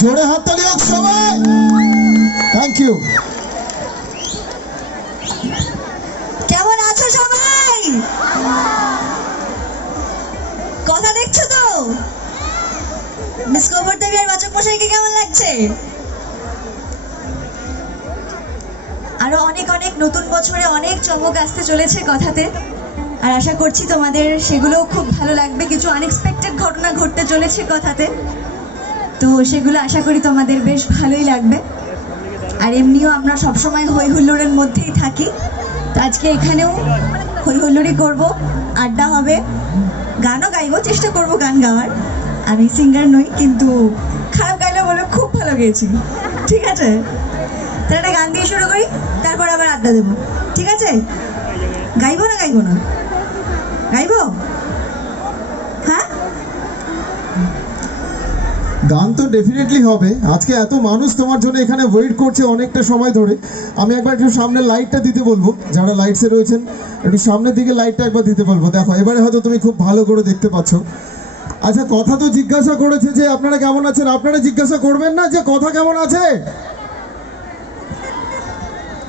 জোরে হাততালি হোক সবাই। থ্যাংক ইউ কেমন আছো সবাই? কথা দেখছ তো? ডিসকভার দেবী আর বাচক মশাইকে কেমন লাগছে? আরও অনেক অনেক নতুন বছরে অনেক চমক আসতে চলেছে কথাতে। আর আশা করছি তোমাদের সেগুলো খুব ভালো লাগবে। কিছু আনএক্সপেক্টেড ঘটনা ঘটতে চলেছে কথাতে। তো সেগুলো আশা করি তোমাদের বেশ ভালোই লাগবে। আর এমনিও আমরা সবসময় হই হুল্লোড়ের মধ্যেই থাকি। তো আজকে এখানেও হই হুল্লোড়ি করব। আড্ডা হবে। গানও গাইবো, চেষ্টা করব গান গাওয়ার। আমি সিঙ্গার নই, কিন্তু খারাপ গাইলে বলে খুব ভালো গেয়েছি। ঠিক আছে? তাহলে একটা গান দিয়ে শুরু করি, তারপর আবার আড্ডা দেবো। ঠিক আছে? গাইবো না গাইবো না? গাইবো? হ্যাঁ? গান তো ডেফিনেটলি হবে। আজকে এত মানুষ তোমার জন্য এখানে ওয়েট করছে অনেকটা সময় ধরে। আমি একবার একটু সামনে লাইটটা দিতে বলব। যারা লাইটসে রয়েছেন, একটু সামনের দিকে লাইটটা একবার দিতে বলব। দেখো, এবারে হয়তো তুমি খুব ভালো করে দেখতে পাচ্ছ। আচ্ছা কথা তো জিজ্ঞাসা করেছে যে আপনারা কেমন আছেন? আপনারা জিজ্ঞাসা করবেন না যে কথা কেমন আছে?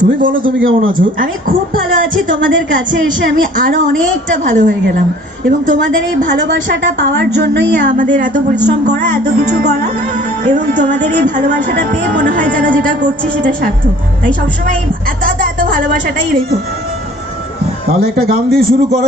তুমি বলো তুমি কেমন আছো? আমি খুব ভালো আছি। তোমাদের কাছে এসে আমি আরও অনেকটা ভালো হয়ে গেলাম। এবং তোমাদের এই ভালোবাসাটা পাওয়ার জন্যই আমাদের এত পরিশ্রম করা এত কিছু করা। এবং তোমাদের এই ভালোবাসাটা পেয়ে মনে হয় যেন যেটা করছি সেটা সার্থক। তাই সবসময় এই এত এত এত ভালোবাসাটাই রেখো। তাহলে একটা গান দিয়ে শুরু করে।